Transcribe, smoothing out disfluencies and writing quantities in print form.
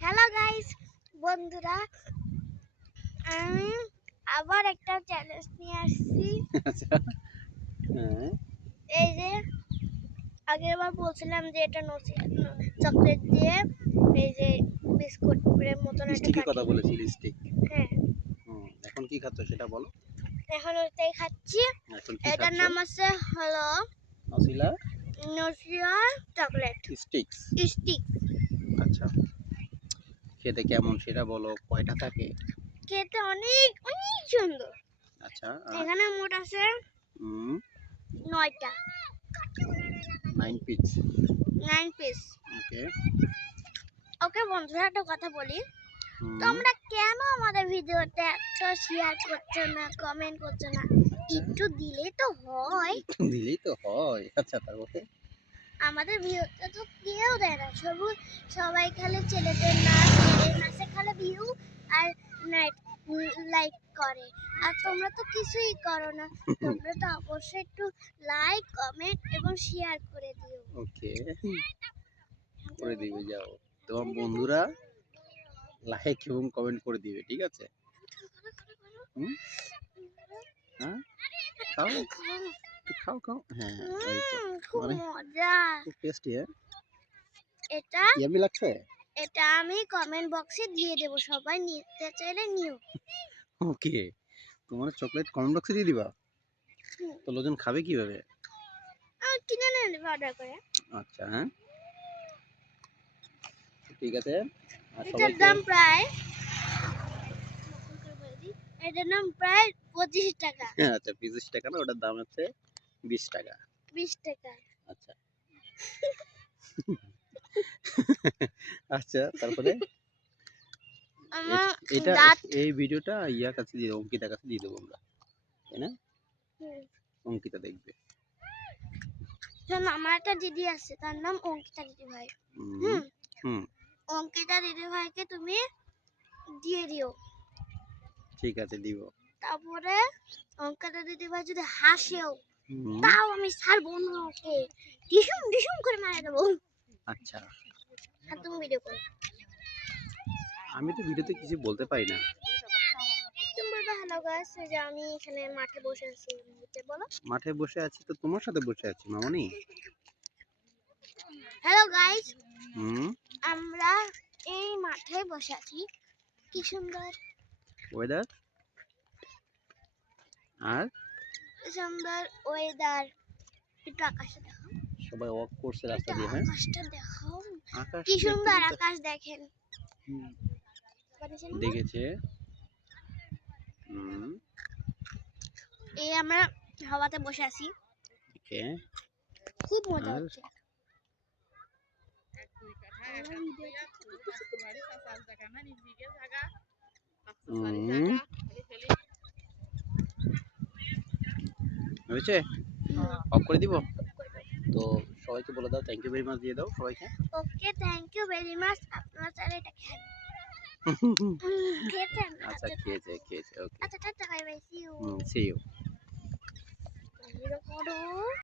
Hello guys, বন্ধুরা, আমি আবার একটা চ্যালেঞ্জ নিয়ে আসছি। আচ্ছা। হ্যাঁ। এই যে আগেরবার বলছিলাম যে এটা চকলেট দিয়ে এই যে বিস্কুটের মতন একটা স্টিকের কথা কাটি। বলেছিলি, স্টিক। হ্যাঁ, এখন কি খাচ্ছ সেটা বলো। এখন ওইটাই খাচ্ছি। এখন কি এটার খাচ্ছ? নাম আছে হলো নসিলা নসিয়া চকলেট স্টিক্স। স্টিক। আচ্ছা, খেতে কেমন সেটা বলো, কয়টা থাকে? খেতে অনেক অনেক সুন্দর। আচ্ছা। এখানে মোট আছে 9টা, 9 পিস। 9 পিস। ওকে। ওকে বন্ধুরা, একটা কথা বলি, তোমরা কেন আমাদের ভিডিওতে একটা শেয়ার করছো না, কমেন্ট করছো না? একটু দিলেই তো হয়। দিলেই তো হয়। আচ্ছা, তারপরে আমাদের ভিডিওতে তো কেউ দেয় না, সবাই খালি ছেলেদের নাচ, মেয়েদের নাচে খালি ভিউ আর লাইক করে। আর তোমরা তো কিছুই করো না। তোমরা তো অবশ্যই একটু লাইক, কমেন্ট এবং শেয়ার করে দিও। ওকে, করে দিবে। যাও, তোমার বন্ধুরা লাইক এবং কমেন্ট করে দিবে, ঠিক আছে? হ্যাঁ, খাও, একটু খাও খাও। হ্যাঁ, ওই তো। খুব মানে মজা। খুব টেস্টি। হ্যাঁ, এটা ইয়ামি লাগছে। এটা আমি কমেন্ট বক্সে দিয়ে দেব, সবাই নিতে চাইলে নিও। ওকে, তোমার চকলেট কমেন্ট বক্সে দিয়ে দিবা? তো লোকজন খাবে কিভাবে? কিনে নেবে অর্ডার করে। আচ্ছা, হ্যাঁ, ঠিক আছে। আর এটার সবাইকে দাম প্রায় এটার দাম প্রায় 25 টাকা। আচ্ছা, 25 টাকা না, ওটার দাম হচ্ছে 20 টাকা। 20 টাকা। আচ্ছা। আচ্ছা, তারপরে আমার এটা দাঁত এই ভিডিওটা ইয়ার কাছে দিয়ে দেবো, অঙ্কিতার কাছে দিয়ে দেবো আমরা, তাই না? অঙ্কিতা দেখবে। আমার একটা দিদি আছে, তার নাম অঙ্কিতা দিদি ভাই। হুম, অঙ্কিতা দিদি ভাইকে তুমি দিয়ে দিও। ঠিক আছে, দিব। তারপরে অঙ্কিতা দিদি ভাই যদি হাসেও, তাও আমি ছাড়বো না ওকে, ডিসুম ডিসুম করে মারা দেবো। আচ্ছা, আর তুমি ভিডিও করো। আমি তো ভিডিওতে কিছু বলতে পারি না। তুমি বলবে হ্যালো গাইস, যে আমি এখানে মাঠে বসে আছি, বলো। মাঠে বসে আছি তো তোমার সাথে বসে আছি মামনি। হ্যালো গাইস, আমরা এই মাঠে বসে আছি। কি সুন্দর ওয়েদার, আর সুন্দর ওয়েদার। একটু আকাশে দেখো, সবাই ওয়াক করছে রাস্তা দিয়ে। হ্যাঁ, আকাশটা দেখো, আকাশ কি সুন্দর আকাশ দেখেন। দেখেছে। এই আমরা হাওয়াতে বসে আছি, ওকে, খুব মজা হচ্ছে। হয়েছে, অফ করে দিব। তো সবাইকে বলে দাও, থ্যাংক ইউ ভেরি মাচ দিয়ে দাও সবাইকে। ওকে, থ্যাংক ইউ ভেরি মাচ। আপনারা চাইলে এটা খেন। খেয়েছেন? আচ্ছা, খেয়েছে খেয়েছে। ওকে, আচ্ছা, tata, bye bye, see you. See you. করো।